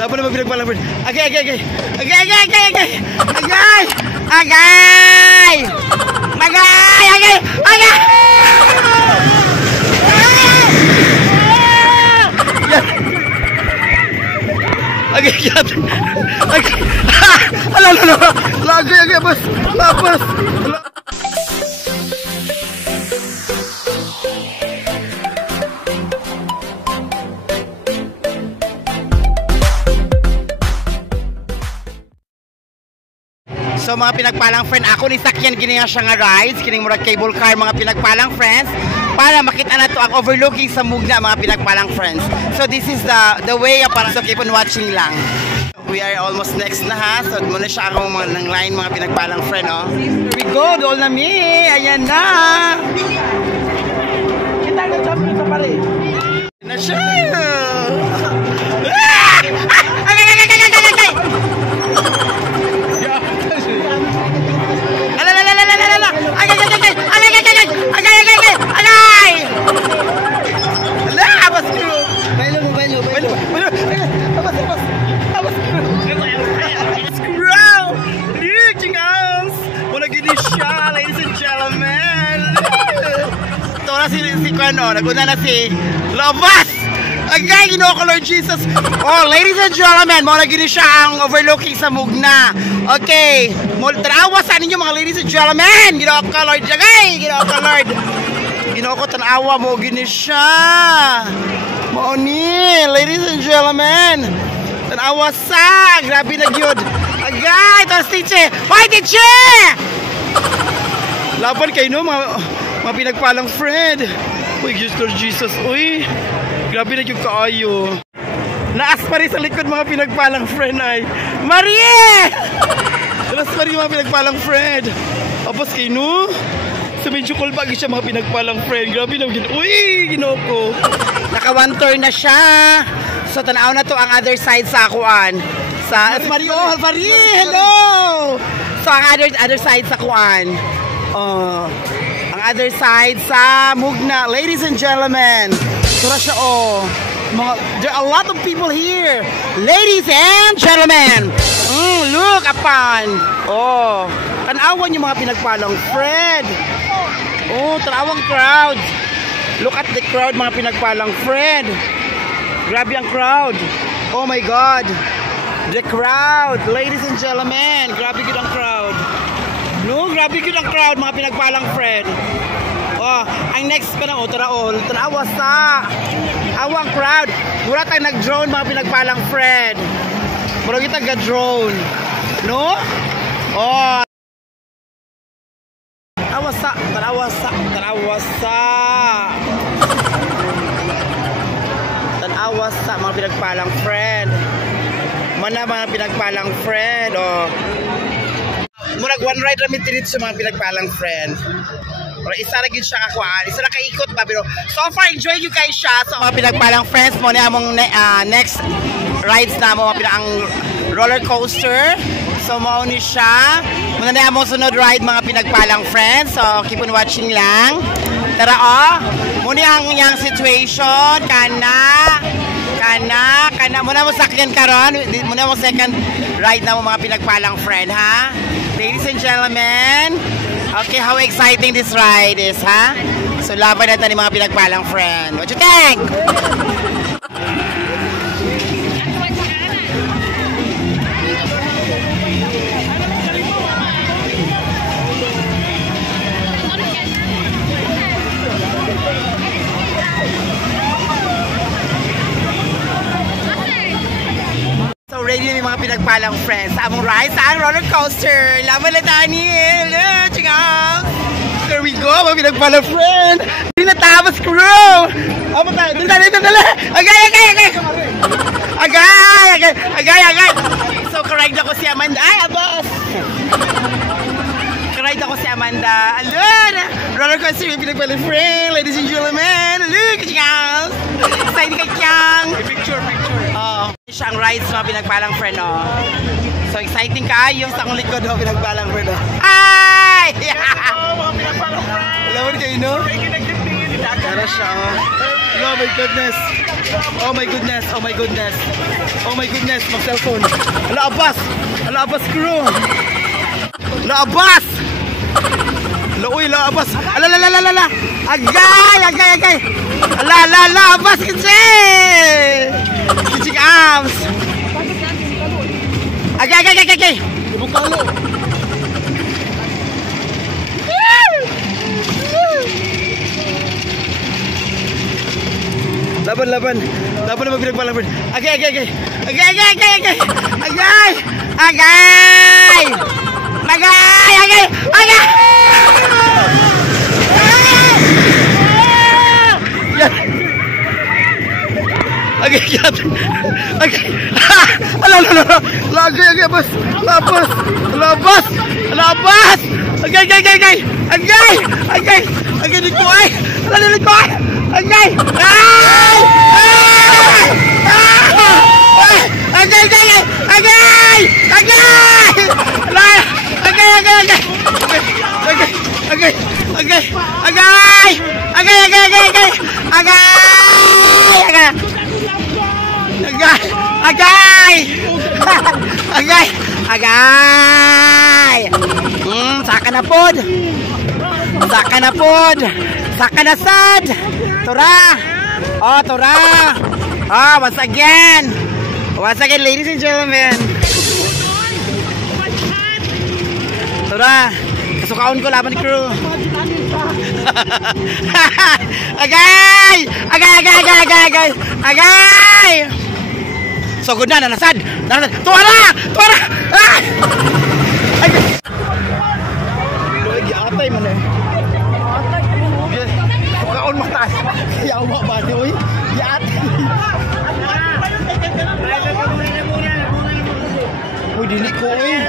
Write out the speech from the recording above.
Laban na magpinagpalang friend. Agay! Agay, bas. So mga pinagpalang friend, ako ni sakyan gini nga siya nga rides, kining murag cable car mga pinagpalang friends, para makita na to ang overlooking sa Mugna mga pinagpalang friends. So this is the way para, so keep on watching lang. We are almost next na ha, so muna siya ako ng line mga pinagpalang friend, oh. Here we go, doon na mi, ayan na. Kita na jump sa pare. Na siya. Naguna na si Lovas! Agay, ginoo ko Lord Jesus! Oh, ladies and gentlemen, muna gini siya ang overlooking sa Mugna. Okay, tanawa sa ninyo mga ladies and gentlemen! Ginoo ko Lord, agay! Ginoo ko Lord! Ginoo ko tanawa mo gini siya! Mauni, ladies and gentlemen! Tanawa sa! Grabe na gyud! Agay, ito si Tiche! Hoy, Tiche! Laban kayo no, mga pinagpalang friend! Uy, Lord Jesus, uy, grabe na yung kaayo. Naas pa rin sa likod mga pinagpalang friend ay, Marie! Naas pa rin mga pinagpalang friend. Tapos kayo, no? So medyo kulbagi siya mga pinagpalang friend. Grabe na yun. Uy, ginoo ko. Naka one turn na siya. So tanaw na to ang other side sa akuan. Sa Marie, oh, Marie, hello! So ang other side sa akuan. Other side sa Mugna, ladies and gentlemen. Tura siya oh. There are a lot of people here. Ladies and gentlemen. Look upon. Oh, tanawan yung mga pinagpalang friend. Oh, tanawang crowd. Look at the crowd mga pinagpalang friend. Grabe ang crowd. Oh my God. The crowd, ladies and gentlemen. Grabe good ang crowd. No, grabe yun ang crowd, mga pinagpalang friend. Oh, ang next pa na, tanawa sa awang crowd. Mura tayo nag-drone, mga pinagpalang friend. Mura kita ga-drone. No? Oh. Tanawa sa mga pinagpalang friend. Mana mga pinagpalang friend, oh. Murag one ride ramit dito sa mga pinagpalang friend. Pero isa na gid siya kakuan, isa na kaikot ba, pero so far enjoy you guys siya. So mga pinagpalang friends mo na among next rides na mo ang roller coaster. So mao ni siya. Muna na among sunod ride mga pinagpalang friends. So keep on watching lang. Tara oh. Muna ang yang situation kana muna mo sakyan karon, muna mo second ride na mo mga pinagpalang friend ha. Ladies and gentlemen, okay, how exciting this ride is, ha? So, laban natin ni mga pinagpalang friend. What you think? Ready na yung mga pinagpalang friends sa among ride sa roller coaster. Laban na Daniel. There we go, mga pinagpalang friend. Hindi na tapos crew. Apa tayo? Dali. Agay. So, karide ako si Amanda. Ay, abos. Karide ako si Amanda. Alun. Roller coaster yung pinagpalang friend. Ladies and gentlemen. Look at you guys. Excited ka kyang. Picture. Siya ang rides mga pinagpalang friend, oh. So exciting kayo sa akong likod, oh, pinagpalang friend, oh. Ay! Mga pinagpalang friend! Alam mo kayo, no? Tara siya, oh. Oh my goodness. Oh my goodness. Oh my goodness. Oh my goodness. Mag-cellphone. Ala, Abbas. Ala, Abbas crew. Ala, Abbas. Ala, uy, ala, Abbas. Ala, la, la, la, la, la. Agay, agay, agay. Ala, la, la, Abbas, kitsi. Kitsi arms. Agay, agay, agay, agay. Bukalo. Laban, laban. Laban naman pinagpalang friend. Agay, agay, agay. Agay, agay, agay, agay. Agay. Agay. Agay, agay. Agay. Yan. Agay, yan. Agay. Ala, ala, ala. Agay, agay, bas. Labas. Labas. Labas. Agay, agay, agay, agay. Agay. Agay. Agay, dito ay. Ala, dito ay. Agay! Ay! Agay! Agay! Agay! Agay! Agay! Agay! Agay! Agay! Agay! Agay! Agay! Agay! Agay! Agay! Agay! Agay! Agay! Agay! Agay! Saka na pod! Saka na pod! Saka na sad! Tora! Oh, Tora! Oh, once again! Once again, ladies and gentlemen! Tora! Kasukaon ko laban ni crew! Agay! Agay! Agay! Agay! Agay! Agay! Agay! So good na, nanasad! Nanasad! Tora! Tora! Ah! Agay! Lagi atay man eh! Kaon mataas. Ya umak ba ni oi? Ya ati. Uy dili ko oi.